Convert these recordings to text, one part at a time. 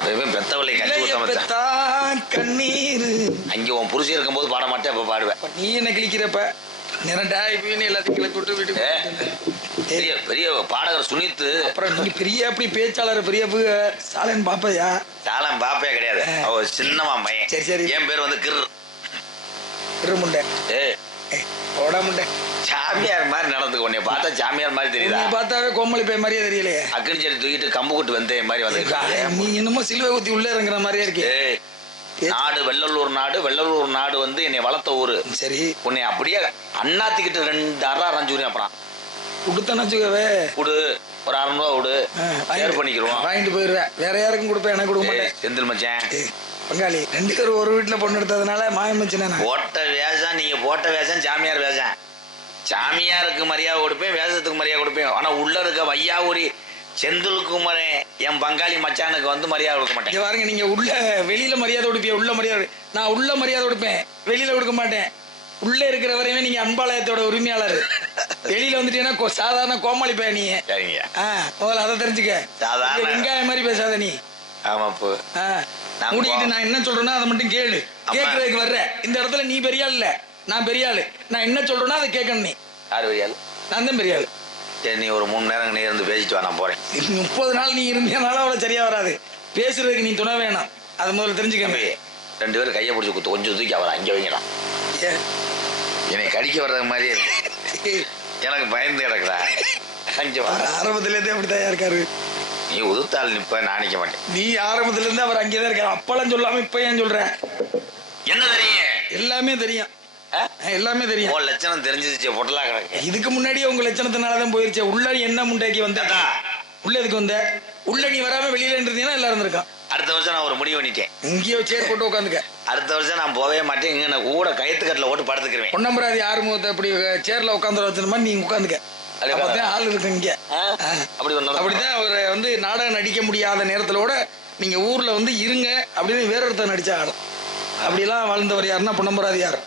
அவன் பெத்தவளை கண்ணீர் அங்கே உன் புருஷன் இருக்கும் போது பாட மாட்டேன், அப்ப பாடுவேன். நீ என்ன கிழிக்கிறப்ப எல்லாத்தையும் கிளப்பி விட்டு வீட்டுக்கு பெரிய பெரிய பாடகர் சுனித்து. அப்புறம் நீங்க பெரிய அப்படி பேச்சாளர் பெரிய சாலன் பாப்பையா? சாலன் பாப்பையா கிடையாது, அவ சின்னமா பையன். சரி சரி. என் பேர் வந்து கிரு முண்டை. முண்டை சாமியார் மாதிரி நடந்துக்க. உன்னை பார்த்தா சாமியார் மாதிரி தெரியுதா? பார்த்தாவே கோமலி பை மாதிரியே தெரியலையே. அக்கனி செடி தூக்கிட்டு கம்பு கூட்டு வெந்தய மாதிரி வந்து நீ இன்னமும் சிலுவை ஊத்தி உள்ள இறங்குற மாதிரியே இருக்கு. நாடு வெள்ளலூர் நாடு. வெள்ளலூர் நாடு வந்து என்னை வளர்த்த ஊரு. சரி. உன்னை அப்படியே அண்ணாத்திக்கிட்டு 2 அரை அரைஞ்சு அப்புறம் கொடுத்தனச்சுக்கவே கொடு, ஒரு 600 ரூபா கொடு, ஷேர் பண்ணிக்கிறோம். வாங்கிட்டு போயிருவேன். வேற யாருக்கும் கொடுப்பேன், எனக்கு கொடுக்க மாட்டேன். செந்தில் மச்சான் பங்காளி 2 பேரும் ஒரு வீட்டுல பொண்ணு எடுத்ததுனால மாயமச்சினா போட்ட வேஷம். நீங்க போட்ட வேஷம் சாமியார் வேஷம். சாமியாருக்கு மரியாதை கொடுப்பேன், வேஷத்துக்கு மரியாதை கொடுப்பேன். ஆனா உள்ள இருக்க வையாவூரி செந்தில்குமார் என் பங்காளி மச்சானுக்கு வந்து மரியாதை கொடுக்க மாட்டேன். பாருங்க, நீங்க உள்ள வெளியில மரியாதை கொடுப்பீங்க, உள்ள மரியாதை. நான் உள்ள மரியாதை கொடுப்பேன், வெளியில கொடுக்க மாட்டேன். உள்ள இருக்கிற வரையுமே நீங்க அன்பாலயத்தோட உரிமையாளர். வெளியில வந்துட்டீங்கன்னா சாதாரண கோமாளி பையன் நீ. முதல்ல அதை தெரிஞ்சுக்க. சாதாரண வெங்காயம் மாதிரி பேசாத நீ. ஆமாப்பு. மூடிக்கிட்டு நான் என்ன சொல்றேன்னா அதை மட்டும் கேளு. கேட்கறதுக்கு வர்ற இந்த இடத்துல நீ பெரிய ஆள் இல்ல, நான் பெரிய ஆளு. நான் என்ன சொல்றேன்னா அதை கேட்கணும். நீ யாரு பெரிய ஆளு? நான் தான் பெரிய ஆளு. சரி, நீ ஒரு 3 நேரம் நீ இருந்து பேசிட்டு வா, நான் போறேன். 30 நாள் நீ இருந்தனால அவ்வளவு சரியா வராது. பேசுறதுக்கு நீ துணை வேணும், அதை முதல்ல தெரிஞ்சுக்கவே. 2 பேரும் கையை பிடிச்சி குத்து கொஞ்சம் தூக்கி அவரை அங்கே வைங்கலாம். என்னை கடிக்க வர்றது மாதிரியே இருக்கு. எனக்கு பயந்து கிடக்குறா. ஆரம்பத்துல இருந்தே அப்படித்தான் இருக்காரு. நீ உதுத்தாள் நிப்ப, நான் நிக்க மாட்டேன். நீ ஆரம்பத்துல இருந்து அவர் அங்கேதான் இருக்காரு. அப்பெல்லாம் சொல்லாம இப்ப ஏன் சொல்ற? என்ன தெரியும்? எல்லாமே தெரியும், எல்லாமே தெரியும். லட்சணம் தெரிஞ்சிருச்சு, பொட்டலா கிடக்கு. இதுக்கு முன்னாடியே உங்க லட்சணத்தினாலதான் போயிருச்சு. உள்ள என்ன முண்டாக்கி வந்தா உள்ள எதுக்கு வந்த? உள்ள நீ வராம வெளியில இருந்தீங்கன்னா எல்லாம் இருந்திருக்கான். அடுத்த வருஷம் நான் ஒரு முடிவு பண்ணிட்டேன். இங்கேயோ சேர் போட்டு உட்காந்துக்க. அடுத்த வருஷம் நான் போகவே மாட்டேன். இங்க நான் கூட கயத்துக்கட்டில ஓட்டு படுத்துக்கிறேன். பொன்னம்பராதி யாரு முகத்தை அப்படி சேர்ல உட்காந்து வச்சிருந்த மாதிரி நீ உட்காந்துக்க. அப்பதான் ஆள் இருக்கு இங்க. அப்படிதான் அவரை வந்து நாடகம் நடிக்க முடியாத நேரத்துல கூட நீங்க ஊர்ல வந்து இருங்க அப்படின்னு வேற ஒருத்தர் நடிச்சா ஆடும். அப்படியெல்லாம் வாழ்ந்தவர் யாருன்னா பொன்னம்பராதி யார்.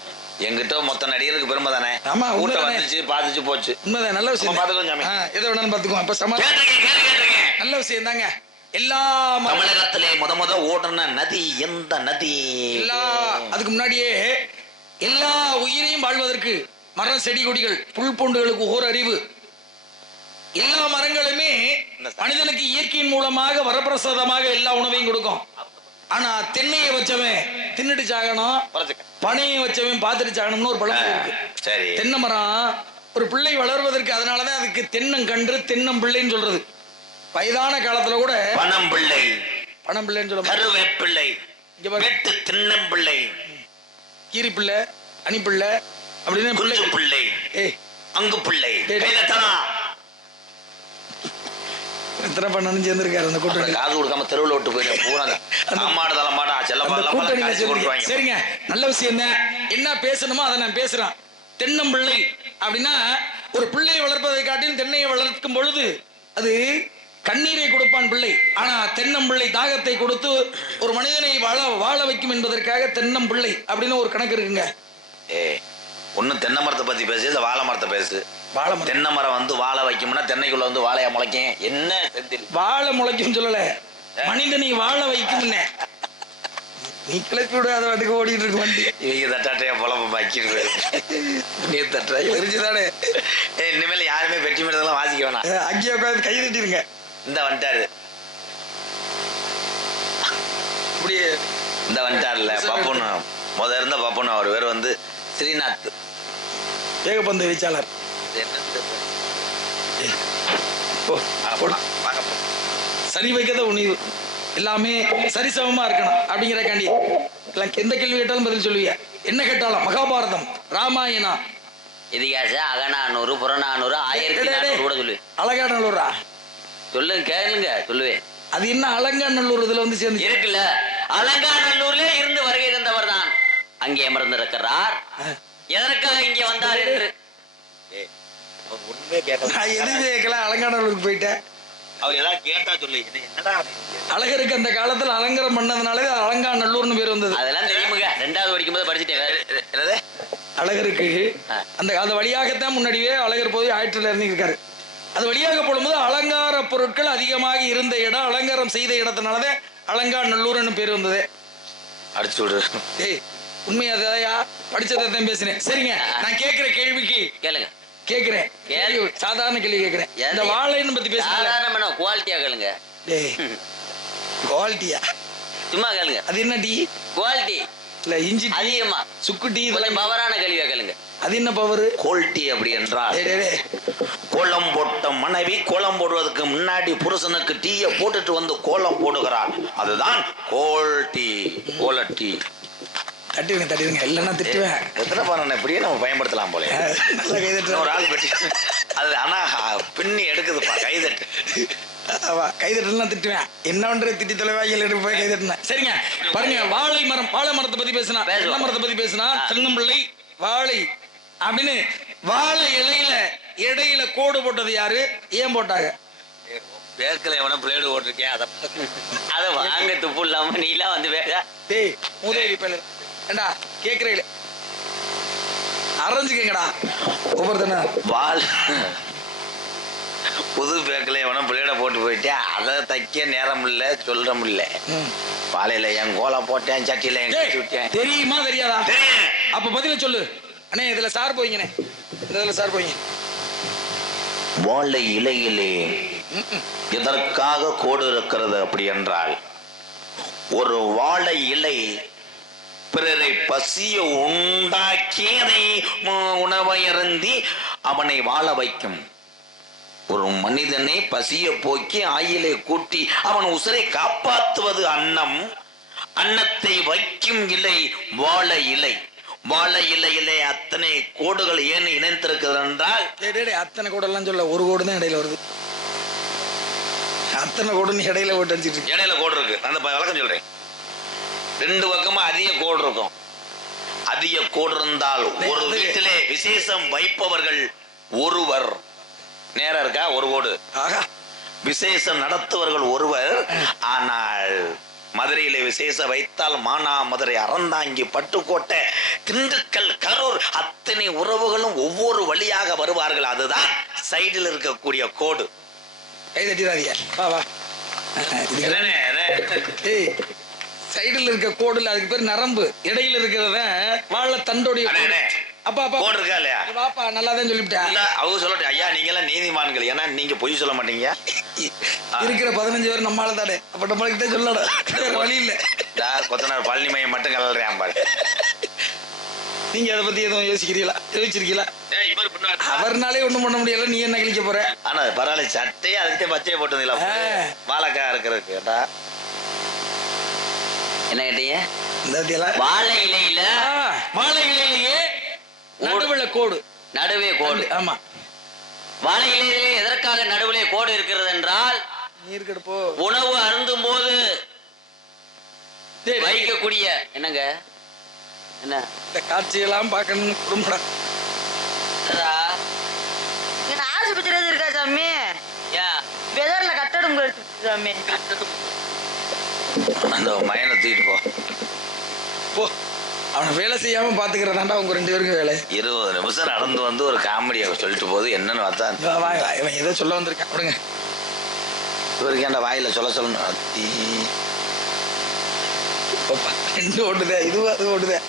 எங்கிட்ட மொத்த நடிகருக்கு பெருமை தானே. ஆமா, கூட்டம் வந்துச்சு, பாதிச்சு போச்சு. உண்மைதான், நல்ல விஷயம். எதை வேணாலும் பாத்துக்குவோம். அப்ப நல்ல விஷயம் தாங்க. எல்லா தமிழகத்திலே முத ஓடுன நதி எந்த நதி? அதுக்கு முன்னாடியே எல்லா உயிரையும் வாழ்வதற்கு மரம், செடி, கொடிகள், புல் பூண்டுகளுக்கு ஓர் அறிவு. எல்லா மரங்களுமே மனிதனுக்கு இயற்கையின் மூலமாக வரப்பிரசாதமாக எல்லா உணவையும் கொடுக்கும். ஆனா தென்னையை வச்சவன் தின்னுட்டு சாகணும், பனையை வச்சவன் பார்த்துட்டு சாகணும்னு ஒரு பழமொழி இருக்கு. தென்னை மரம் ஒரு பிள்ளை வளர்வதற்கு அதனாலதான் அதுக்கு தென்னங்கன்று தென்னம் பிள்ளைன்னு சொல்றது. வயதான காலத்துல கூட பணம் பிள்ளைன்னு சொல்ல கருவேப்பிள்ளை, தென்னம்பிள்ளை, கீரி பிள்ளை, அணி பிள்ளை அப்படின்னு பிள்ளை, அங்கு பிள்ளை. எத்தனை பண்ணணும் சேர்ந்திருக்காரு அந்த கூட்டணி. காது கொடுக்காம தெருவில் விட்டு போயிடுறேன். சரிங்க, நல்ல விஷயம் தான். என்ன பேசணுமோ அதை நான் பேசுறேன். தென்னம்பிள்ளை அப்படின்னா ஒரு பிள்ளையை வளர்ப்பதை காட்டிலும் தென்னையை வளர்க்கும் பொழுது அது கண்ணீரை கொடுப்பான் பிள்ளை. ஆனா தென்னம்பிள்ளை தாகத்தை கொடுத்து ஒரு மனிதனை வாழ வைக்கும் என்பதற்காக தென்னம்பிள்ளை அப்படின்னு ஒரு கணக்கு இருக்குங்க. ஒன்னும் தென்னை மரத்தை பத்தி பேசு, இல்ல வாழை மரத்தை பேசு. தென்னை மரம் வந்து வாழை வைக்கும்னா தென்னைக்குள்ள வந்து வாழையா முளைக்கும். என்ன வாழை முளைக்கும் சொல்லல, மனிதனை வாழ வைக்கும். நீ கிளப்பி விட அதை வாட்டுக்கு ஓடிட்டு இருக்கு வண்டி. இவங்க தட்டாட்டையா பொழப்ப வைக்கிறது. நீ தட்டா தெரிஞ்சுதானே. இனிமேல் யாருமே வெற்றி மீறதெல்லாம் வாசிக்க வேணாம். அங்கேயே உட்காந்து கை தட்டிருங்க. இந்த வந்துட்டாரு, அப்படியே இந்த வந்துட்டாருல பப்புன்னு இருந்த பப்புன்னு. அவர் பேர் வந்து ஸ்ரீநாத், ஏகப்பந்து வீச்சாளர். சரி வைக்கத உணிவு எல்லாமே சரிசமமா இருக்கணும் அப்படிங்கிறக்காண்டி எந்த கேள்வி கேட்டாலும் பதில் சொல்லுவீங்க. என்ன கேட்டாலும் மகாபாரதம், ராமாயணம், இதிகாசம், அகநானூறு, புறநானூறு, 1400 கூட சொல்லு. அலங்காநல்லூரா சொல்லு, கேளுங்க சொல்லுவேன். அது என்ன அலங்காநல்லூர் இதுல வந்து சேர்ந்து இருக்குல்ல? அலங்காநல்லூர்ல இருந்து வருகை தந்தவர் தான் அங்கே அமர்ந்திருக்கிறார். எதற்காக இங்கே வந்தார் என்று உண்மையே கேட்கல. அலங்காநல்லூருக்கு போயிட்டேன். அவர் ஏதாவது கேட்டா சொல்லு. அழகருக்கு அந்த காலத்துல அலங்காரம் பண்ணதுனாலே அலங்காநல்லூர்னு பேர் வந்தது. அதெல்லாம் தெரியுமுங்க, 2வது படிக்கும் போது படிச்சுட்டேன். அழகருக்கு அந்த வழியாகத்தான் முன்னாடியே அழகர் போய் ஆயிற்றுல இருந்திருக்காரு. அது வழியாக போடும்போது அலங்கார பொருட்கள் அதிகமாக இருந்த இடம், அலங்காரம் செய்த இடத்தினாலதான் அலங்காநல்லூர்னு பேர் வந்தது. அடிச்சு விடு. ஏய் உண்மையாதையா படிச்சதை தான் பேசுறேன். சரிங்க, நான் கேட்கிற கேள்விக்கு கேளுங்க. கேட்கிறேன். கேள்வி சாதாரண கேள்வி கேட்கிறேன். இந்த வாழைன்னு பத்தி பேசுறேன். சாதாரண குவாலிட்டியா கேளுங்க. டேய் குவாலிட்டியா? சும்மா கேளுங்க. அது என்ன டீ? குவாலிட்டி இல்ல இஞ்சி அதிகமா சுக்கு டீ கொஞ்சம் பவரான கேள்வியா கேளுங்க. அது என்ன பவர்? கோல்டி அப்படி என்றால் கோலம் போட்ட மனைவி கோலம் போடுவதற்கு முன்னாடி புருஷனுக்கு டீயை போட்டுட்டு வந்து கோலம் போடுகிறாள், அதுதான் கோல்டி. கோலட்டி. தட்டிடுங்க இல்லைன்னா திட்டுவேன். எத்தனை பாருங்க இப்படியே நம்ம பயன்படுத்தலாம் போல. நல்லா கைதட்டு. ஒரு ஆள் பெட்டி அது ஆனா பின்னி எடுக்குதுப்பா கைதட்டு. கைதட்டலாம் திட்டுவேன். என்ன பண்றது, திட்டி தொலைவாய்கள் எடுத்து போய் கைதட்டினேன். சரிங்க பாருங்க, வாழை மரத்தை பத்தி பேசினா, என்ன மரத்தை பத்தி பேசினா, தென்னம்பிள்ளை வாழை அப்படின்னு வாழை இடையில கோடு போட்டது யாரு, ஏன் போட்டாங்க? பேக்கல எவன பிளேடு ஓட்டிருக்கேன், அதை வாங்க துப்பு இல்லாம நீலாம் வந்து வேற. டேய் மூதேவி பேல ஏண்டா கேக்குறீங்களே, அரைஞ்சுக்கங்கடா ஒவ்வொருத்தன. வால் புது பேக்கில் எவனோ பிளேடை போட்டு போயிட்டேன், அதை தைக்க நேரம் இல்லை, சொல்ற முடியல. வாழையில என் கோலம் போட்டேன், சட்டியில என் கட்டி விட்டேன். தெரியுமா தெரியாதா? தெரியும். அப்ப பதில சொல்லு அண்ணே. இதுல சார் போய்ங்கண்ணே, இதுல சார் போய்ங்க. வாழை இலையிலே எதற்காக கோடு இருக்கிறது அப்படி என்றால், ஒரு வாழை இலை பிறரை பசிய உண்டாக்கி அதை உணவை அருந்தி அவனை வாழ வைக்கும். ஒரு மனிதனை பசிய போக்கி ஆயிலை கூட்டி அவன் உசுரை காப்பாற்றுவது அன்னம். அன்னத்தை வைக்கும் இலை வாழை இலை. வாழை இலையிலே அத்தனை கோடுகள் ஏன் இணைந்திருக்கிறது என்றால், அத்தனை கோடெல்லாம் சொல்ல, ஒரு கோடு தான் இடையில வருது. அத்தனை கோடுன்னு இடையில ஓட்டு அடிச்சிட்டு இடையில கோடு இருக்கு. அந்த வழக்கம் சொல்றேன், ரெண்டு பக்கமா அதிக கோடு இருக்கும். அதிக கோடு இருந்தால் ஒரு வீட்டிலே விசேஷம் வைப்பவர்கள் ஒருவர். நேரம் இருக்கா? ஒரு கோடு. விசேஷம் நடத்துவர்கள் ஒருவர். ஆனால் மதுரையிலே விசேஷம் வைத்தால் மானா மதுரை, அறந்தாங்கி, பட்டுக்கோட்டை, திண்டுக்கல், கரூர் அத்தனை உறவுகளும் ஒவ்வொரு வழியாக வருவார்கள். அதுதான் சைடில் இருக்கக்கூடிய கோடு. கை தட்டிடாதீங்க. வா வா. சைடுல இருக்க கோடுல அதுக்கு பேர் நரம்பு. இடையில இருக்கிறத வாழை தண்டோடைய அப்பா கோடு இருக்கா இல்லையா? பாப்பா நல்லாதான் சொல்லிவிட்டேன். அவங்க சொல்லட்டும், ஐயா நீங்க எல்லாம் நீதிமான்கள், ஏன்னா நீங்க பொய் சொல்ல மாட்டீங்க. இருக்கிற 15 பேர் நம்மளால தானே, அப்ப நம்மகிட்ட சொல்லடா, வழி இல்ல. கொத்தனார் பழனி மையம் மட்டும் கலர்றேன் பாரு. நீங்க அதை பத்தி எதுவும் யோசிச்சிருக்கீங்களா? அவர்னாலே ஒண்ணும் பண்ண முடியல, நீ என்ன கிழிக்க போற? ஆனா பரவாயில்ல, சட்டையே அதுக்கே பச்சையை போட்டதுல வாழைக்காய் இருக்கிறதுக்கு கேட்டா என்ன கேட்டீங்க? வாழை இலையிலேயே நடுவுல கோடு, நடுவே கோடு. ஆமா, வாழை இலையிலே எதற்காக நடுவிலே கோடு இருக்கிறது என்றால், நீர் கெடுப்போ உணவு அருந்தும் போது வைக்கக்கூடிய என்னங்க என்ன இந்த காட்சியெல்லாம் பார்க்கணும் குடும்படா. ஆஸ்பத்திரி இருக்கா சாமி? வெதர்ல கட்டடம் சாமி. அந்த மயனை தூக்கிட்டு போ. அவனை வேலை செய்யாம பாத்துக்கிறதாண்டா உங்க 2 பேருக்கும் வேலை. 20 நிமிஷம் நடந்து வந்து ஒரு காமெடியை சொல்லிட்டு போது என்னன்னு பார்த்தா இவன் ஏதோ சொல்ல வந்திருக்கான். விடுங்க, இவருக்கு ஏன்டா வாயில சொல்ல சொல்லணும். 2 ஓடுதே, இதுவும் அது ஓடுதே.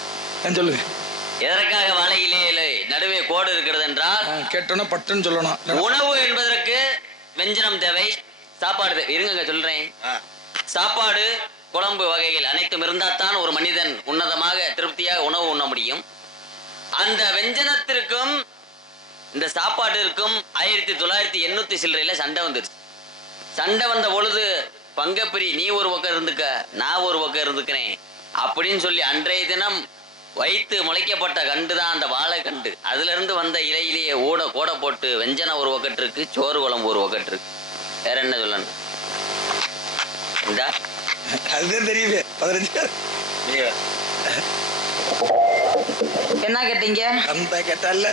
சொல்லுங்க, எதற்காக வாழை இலையிலே நடுவே கோடு இருக்கிறது என்றால், கேட்டோன்னா பட்டுன்னு சொல்லணும். உணவு என்பதற்கு வெஞ்சனம் தேவை, சாப்பாடு தேவை. இருங்க சொல்றேன். சாப்பாடு, குழம்பு வகைகள் அனைத்தும் இருந்தால்தான் ஒரு மனிதன் உன்னதமாக திருப்தியாக உணவு உண்ண முடியும். அந்த வெஞ்சனத்திற்கும் இந்த சாப்பாட்டிற்கும் 1980 சில்லறையில சண்டை வந்துருச்சு. சண்டை வந்த பொழுது பங்கப்பிரி, நீ ஒரு பக்கம் இருந்துக்க, நான் ஒரு பக்கம் இருந்துக்கிறேன் அப்படின்னு சொல்லி அன்றைய தினம் வைத்து முளைக்கப்பட்ட கண்டு தான் அந்த வாழை கண்டு. அதுல இருந்து வந்த இலையிலேயே கோட போட்டு வெஞ்சனம் ஒரு பக்கத்து இருக்கு, சோறு குழம்பு ஒரு பக்கத்து இருக்கு. வேற என்ன சொல்லணும்? அதுதான் தெரியுது. 15 என்ன கேட்டீங்க? அந்த கேட்டால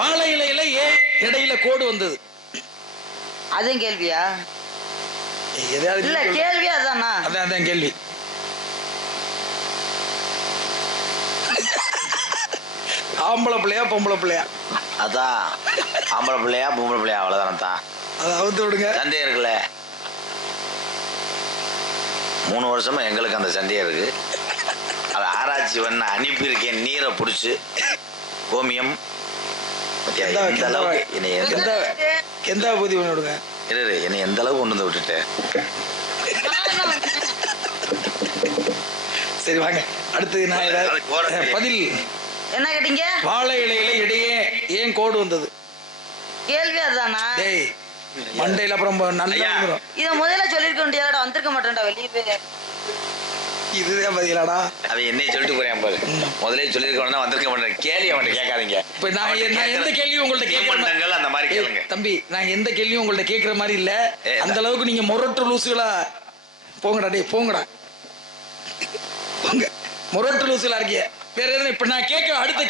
வாழை இலையில ஏன் இடையில கோடு வந்தது? அதுவும் கேள்வியா? இல்ல கேள்வி அதானா? அதான் கேள்வி. ஆம்பளை பிள்ளையா பொம்பளை பிள்ளையா? அதான் ஆம்பளை பிள்ளையா பொம்பளை பிள்ளையா, அவ்வளவுதானே தான். அதை அவுத்து விடுங்க. சந்தேகம் இருக்குல்ல. 3 வருஷமா எங்களுக்கு அந்த சந்தேகம் இருக்கு. அதை ஆராய்ச்சி பண்ண அனுப்பியிருக்கேன். நீரை பிடிச்சி கோமியம் எந்த அளவுக்கு எந்த பூதி பண்ணி விடுங்க. என்னை எந்த அளவுக்கு கொண்டு வந்து விட்டுட்டேன். சரி வாங்க அடுத்து நான் பதில் என்ன கேட்டீங்க? வாழை இலையில இடையே ஏன் கோடு வந்தது? கேள்வி அதுதானா? டேய் மண்டையில அப்புறம் நல்லா வந்துரும். இத முதல்ல சொல்லிருக்க வேண்டியதாடா, வந்திருக்க மாட்டேன்டா வெளியே போய். இதுதான் பதிலாடா? அவன் என்னைய சொல்லிட்டு போறேன் பாரு. முதலே சொல்லிருக்கணும் வந்திருக்க மாட்டேன். கேள்வி அவன்கிட்ட கேட்காதீங்க. இப்ப நான் எந்த கேள்வியும் உங்கள்ட்ட கேட்கறேன் அந்த மாதிரி கேளுங்க தம்பி. நாங்க எந்த கேள்வியும் உங்கள்ட்ட கேட்கற மாதிரி இல்ல. அந்த அளவுக்கு நீங்க முரட்டு லூசுகளா போங்கடா. டேய் போங்கடா போங்க. முரட்டு லூசுகளா இருக்கீங்க. வேற எதுவும் இப்ப நான் கேட்க அடுத்த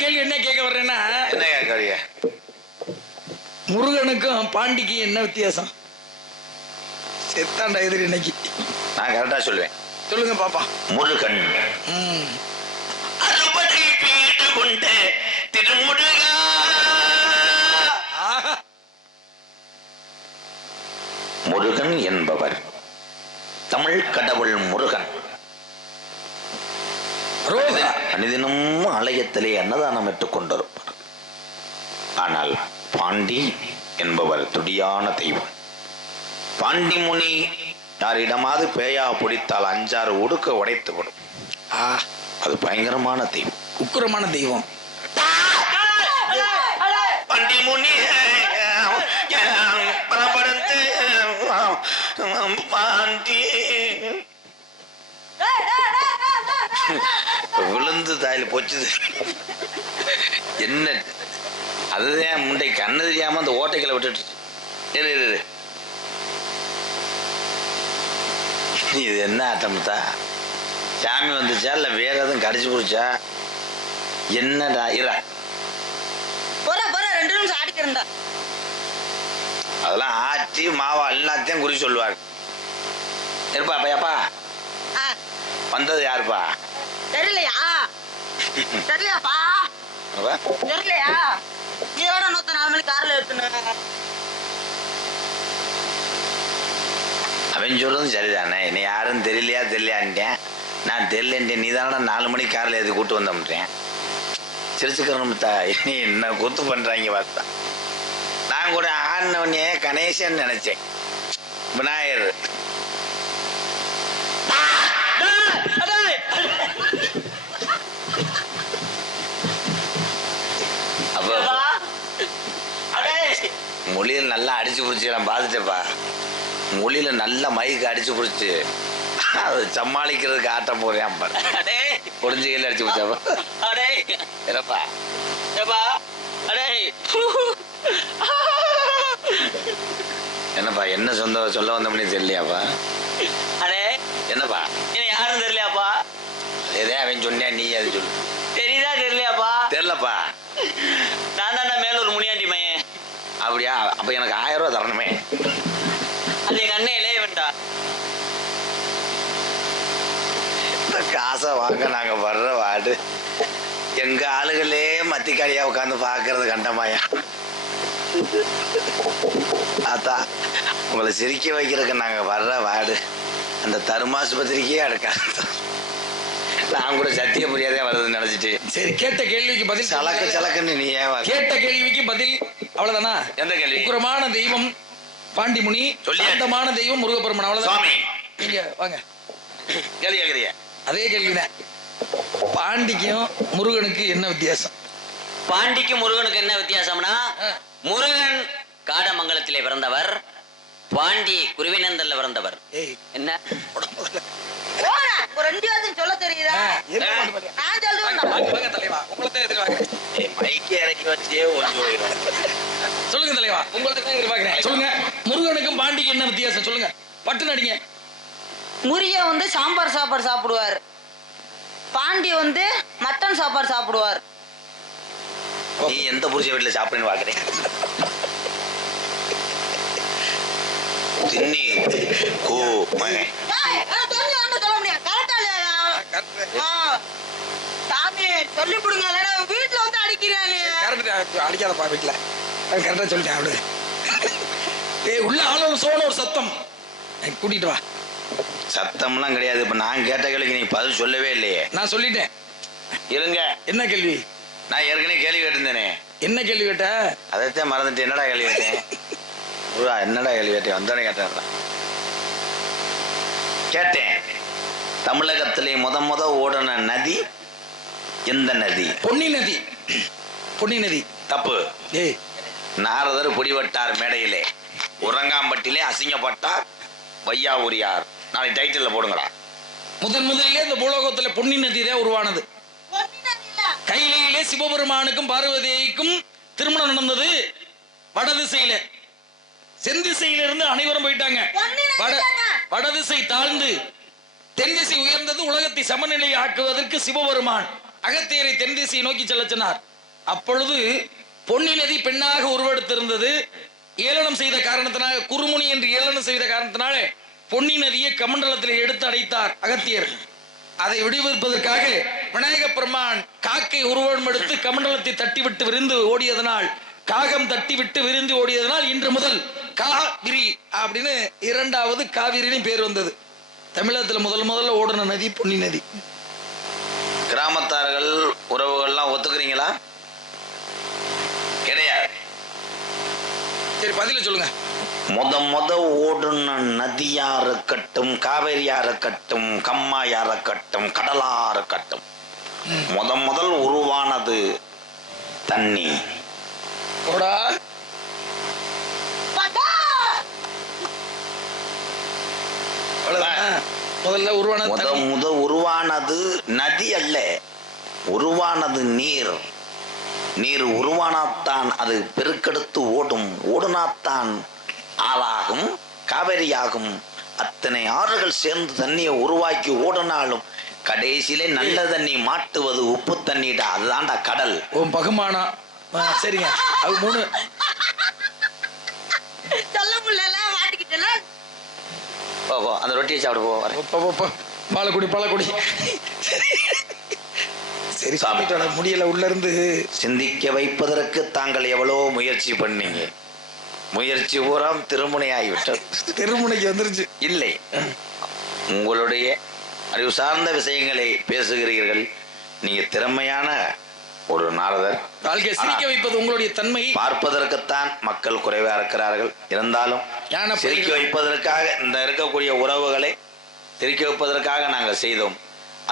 கேள்வி என்ன கேட்க வர்றேன்னா, என்ன கேட்கறீங்க? முருகனுக்கும் பாண்டிக்கும் என்ன வித்தியாசம்? செத்தாண்டா எதிரி இன்னைக்கு. நான் கரெக்டா சொல்லுவேன். சொல்லுங்க பாப்பா. முருகன் அறுபடை பீடு கொண்ட திருமுருகா. முருகன் என்பவர் தமிழ் கடவுள் முருகன். அனிதினும் ஆலயத்திலே அன்னதானம் பெற்றுக் கொண்டிருப்பார். ஆனால் பாண்டி என்பவர் துடியான தெய்வம். பாண்டி முனி யாரிடமாவது பேயா பிடித்தால் 5-6 உடுக்க உடைத்து விடும். அது பயங்கரமான தெய்வம், உக்கிரமான தெய்வம். பாண்டி முனி பரபரத்து பாண்டி விழுந்து தாயில் போச்சுது. என்ன அதுதான் முண்டை கண்ணு தெரியாம அந்த ஓட்டைகளை விட்டுட்டு இது என்ன ஆட்டம்தா? சாமி வந்துச்சா இல்ல வேற எதுவும் கடிச்சு குடிச்சா? என்னடா இரா போற 2 நிமிஷம் ஆடிக்கிறேன்டா. அதெல்லாம் ஆச்சி மாவா எல்லாத்தையும் குறி சொல்லுவார். இருப்பா பையாப்பா வந்தது யாருப்பா? தெரியலையா? தெரியலையாப்பா? தெரியலையா? இதோட 104 மணி கார்ல எடுத்துன்னு. அவன் சொல்றதும் சரிதானே. என்னை யாரும் தெரியலையான்ட்டேன். நான் தெரியலன்ட்டேன். நீ தானே 4 மணிக்கு காரில் எது கூட்டு வந்தோம்ட்டேன். சிரிச்சுக்கிறோம்த்தா. இனி என்ன கூத்து பண்றாங்க பார்த்தா. நான் கூட ஆடினவனே கணேசன் நினைச்சேன். விநாயகர் மொழியில நல்லா அடிச்சு புடிச்சு நான் பார்த்துட்டேப்பா. மொழியில நல்லா மைக்கு அடிச்சு புடிச்சு அது சமாளிக்கிறதுக்கு ஆட்ட போறேன். பொடிஞ்சுகையில் அடிச்சு புடிச்சாப்பா. என்னப்பா என்ன சொல்ல வந்தோம்னே தெரியலையாப்பா? என்னப்பா யாரும் தெரியலையாப்பா? ஏதே அவன் சொன்னியா நீ அது சொல்லு. தெரியுதா தெரியலையாப்பா? தெரியலப்பா. நான் தான் மேலூர் முனியாண்டி மையன். அப்படியா? அப்ப எனக்கு 1000 ரூபாய் தரணுமே. அது எங்க அண்ணன் இளையவன்டா. காசை வாங்க நாங்க வர்ற வாடு எங்க ஆளுகளே மத்திக்காடியா உட்காந்து பாக்குறது கண்டமாயா. ஆத்தா உங்களை சிரிக்க வைக்கிறதுக்கு நாங்க வர்ற வாடு அந்த தருமாசுபத்திரிக்கே அடுக்காது. நான் கூட சத்திய புரியாதே வருதுன்னு நினைச்சிட்டு. சரி கேட்ட கேள்விக்கு பதில் சலக்குன்னு நீ ஏன் கேட்ட கேள்விக்கு பதில் அவ்வளவுதானா? எந்த கேள்வி? உக்கிரமான தெய்வம் பாண்டி முனி, சாந்தமான தெய்வம் முருகப்பெருமான். அவ்வளவுதான். நீங்க வாங்க கேள்வி கேக்குறிய. அதே கேள்விதான். பாண்டிக்கும் முருகனுக்கு என்ன வித்தியாசம்? பாண்டிக்கும் முருகனுக்கு என்ன வித்தியாசம்னா, முருகன் காடமங்கலத்திலே பிறந்தவர், பாண்டி குருவினந்தல்ல பிறந்தவர். என்ன ஒரு 2 வார்த்தை சொல்ல தெரியுதா? நான் சொல்லுவேன் தலைவா. உங்களை எதிர்பார்க்கிறேன். மைக்கே இறக்கி வச்சே சொல்லுங்க தலைவா. உங்களை எதிர்பார்க்கிறேன். சொல்லுங்க. முருகனுக்கும் பாண்டிக்கு என்ன வித்தியாசம் சொல்லுங்க. பட்டு நடிங்க. முருகன் வந்து சாம்பார் சாப்பாடு சாப்பிடுவார். பாண்டி வந்து மட்டன் சாப்பாடு சாப்பிடுவார். நீ எந்த புருஷ வீட்டுல சாப்பிடுன்னு பாக்குறேன். வீட்டுல வந்து அடிக்காதப்பா. வீட்டுல கரெக்டா சொல்லிட்டேன். உள்ள ஆளோட சோழ ஒரு சத்தம் கூட்டிட்டு வா. சத்தம்லாம் கிடையாது. இப்ப நான் கேட்ட கேள்விக்கு நீ பதில் சொல்லவே இல்லையே. நான் சொல்லிட்டேன். இருங்க, என்ன கேள்வி? நான் ஏற்கனவே கேள்வி கேட்டிருந்தேனே. என்ன கேள்வி கேட்ட? அதைத்தான் மறந்துட்டு என்னடா கேள்வி கேட்டேன்? என்னடா கேள்வி கேட்டேன்? வந்தோடனே கேட்டேன். தமிழகத்திலே முத ஓடின நதி எந்த நதி? பொன்னி நதி. பொன்னி நதி. தப்பு. ஏய், நாரதர் பிடிபட்டார் மேடையிலே, உறங்காம்பட்டிலே அசிங்கப்பட்டார் வையாபுரியார். நாளை டைட்டில் போடுங்கடா. முதலிலே இந்த பூலோகத்துல பொன்னி நதி தான் உருவானது. கையிலே சிவபெருமானுக்கும் பார்வதிக்கும் திருமணம் நடந்தது. வடதிசையில, செந்திசையில இருந்து அனைவரும் போயிட்டாங்க. வடதிசை தாழ்ந்து தென் திசை உயர்ந்தது. உலகத்தை சமநிலை ஆக்குவதற்கு சிவபெருமான் அகத்தியரை தென் திசையை நோக்கி செல்ல சொன்னார். அப்பொழுது பொன்னி நதி பெண்ணாக உருவெடுத்திருந்தது. ஏளனம் செய்த காரணத்தினால, குறுமுனி என்று ஏளனம் செய்த காரணத்தினால பொன்னி நதியை கமண்டலத்தில் எடுத்து அடைத்தார் அகத்தியர். அதை விடுவிப்பதற்காக விநாயக பெருமான் காக்கை உருவம் எடுத்து கமண்டலத்தை தட்டிவிட்டு விரிந்து ஓடியதனால், காகம் தட்டிவிட்டு விரிந்து ஓடியதனால் இன்று முதல் காவிரி அப்படின்னு இரண்டாவது காவிரின்னு பேர் வந்தது. தமிழகத்தில் முதல்ல ஓடின நதி பொன்னி நதி. கிராமத்தார்கள் உறவுகள்லாம் ஒத்துக்கிறீங்களா? கிடையாது. சரி, பதில சொல்லுங்க. முத ஓடுன நதியா இருக்கட்டும், காவேரியா இருக்கட்டும், கம்மாயா இருக்கட்டும், கடலா இருக்கட்டும், முதல் உருவானது தண்ணி. போடா. முதல்ல உருவானது உருவானது நதி அல்ல, உருவானது நீர். நீர் உருவானாத்தான் அது பெருக்கெடுத்து ஓடுனாத்தான் ஆளாகும், காவேரியாகும். அத்தனை ஆறுகள் சேர்ந்து தண்ணியை உருவாக்கி ஓடினாலும் கடைசியிலே நல்ல தண்ணி மாட்டுவது உப்பு தண்ணிடா, அதுதான்டா கடல். பகுமானா. சரிங்க, அது 3. அந்த ரொட்டியை சாப்பிடு. பாலக்குடி. சரி, சாப்பிட்டு முடியல. உள்ள இருந்து சிந்திக்க வைப்பதற்கு தாங்கள் எவ்வளோ முயற்சி பண்ணீங்க. முயற்சி பூரா திருமுனை ஆகிவிட்டது. திருமுனைக்கு வந்துருச்சு. இல்லை, உங்களுடைய அறிவு சார்ந்த விஷயங்களை பேசுகிறீர்கள். நீங்க திறமையான ஒரு நாரதர். வாழ்க்கை சிரிக்க வைப்பது உங்களுடைய தன்மை. பார்ப்பதற்குத்தான் மக்கள் குறைவா இருக்கிறார்கள். இருந்தாலும் சிரிக்க வைப்பதற்காக இந்த இருக்கக்கூடிய உறவுகளை சிரிக்க வைப்பதற்காக நாங்கள் செய்தோம்.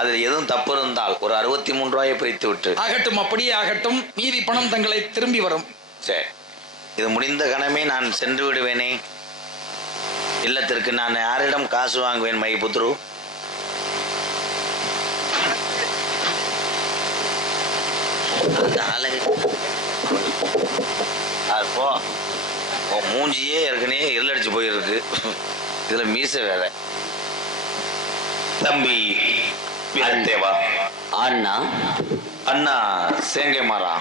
அதில் எதுவும் தப்பு இருந்தால் ஒரு 63 ரூபாயை பிரித்து விட்டு ஆகட்டும், அப்படியே ஆகட்டும். மீதி பணம் தங்களை திரும்பி வரும். சரி, இது முடிந்த கணமே நான் சென்று விடுவேனே. இல்லத்திற்கு நான் யாரிடம் காசு வாங்குவேன்? மை புத்ரு. மூஞ்சியே ஏற்கனவே இருளடிச்சு போயிருக்கு, இதுல மீச வேற. தம்பி தேவா. அண்ணா அண்ணா சேங்கை மாறா.